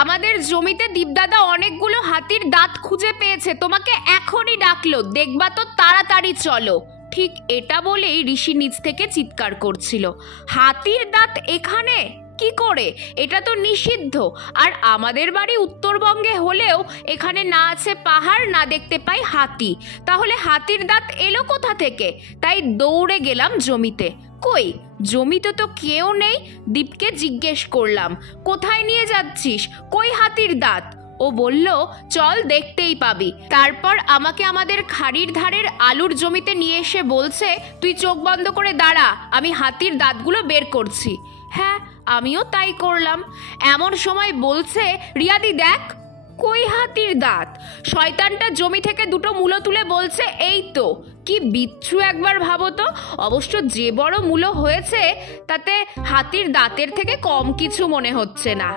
আমাদের জমিতে দীপদাদা অনেকগুলো হাতির দাঁত খুঁজে পেয়েছে, তোমাকে এখনই ডাকলো, দেখবা তো, তাড়াতাড়ি চলো। ঠিক এটা বলেই ঋষি নিচ থেকে চিৎকার করছিল, হাতির দাঁত এখানে কি করে? এটা তো নিষিদ্ধ। আর আমাদের বাড়ি উত্তরবঙ্গে হলেও এখানে না আছে পাহাড়, না দেখতে পাই হাতি, তাহলে হাতির দাঁত এলো কোথা থেকে? তাই দৌড়ে গেলাম জমিতে। কই, জমিতে তো কেউ নেই। দীপকে জিজ্ঞেস করলাম, কোথায় নিয়ে যাচ্ছিস, কই হাতির দাঁত? ও বলল, চল দেখতেই পাবি। তারপর আমাকে আমাদের খাড়ির ধারের আলুর জমিতে নিয়ে এসে বলছে, তুই চোখ বন্ধ করে দাঁড়া, আমি হাতির দাঁতগুলো বের করছি। হ্যাঁ, আমিও তাই করলাম। এমন সময় বলছে, রিয়াদি দেখ, কই হাতির দাঁত? শয়তানটা জমি থেকে দুটো মূলো তুলে বলছে, এই তো। কি বিচ্ছু একবার ভাবো তো। অবশ্য যে বড় মূলো হয়েছে তাতে হাতির দাঁতের থেকে কম কিছু মনে হচ্ছে না।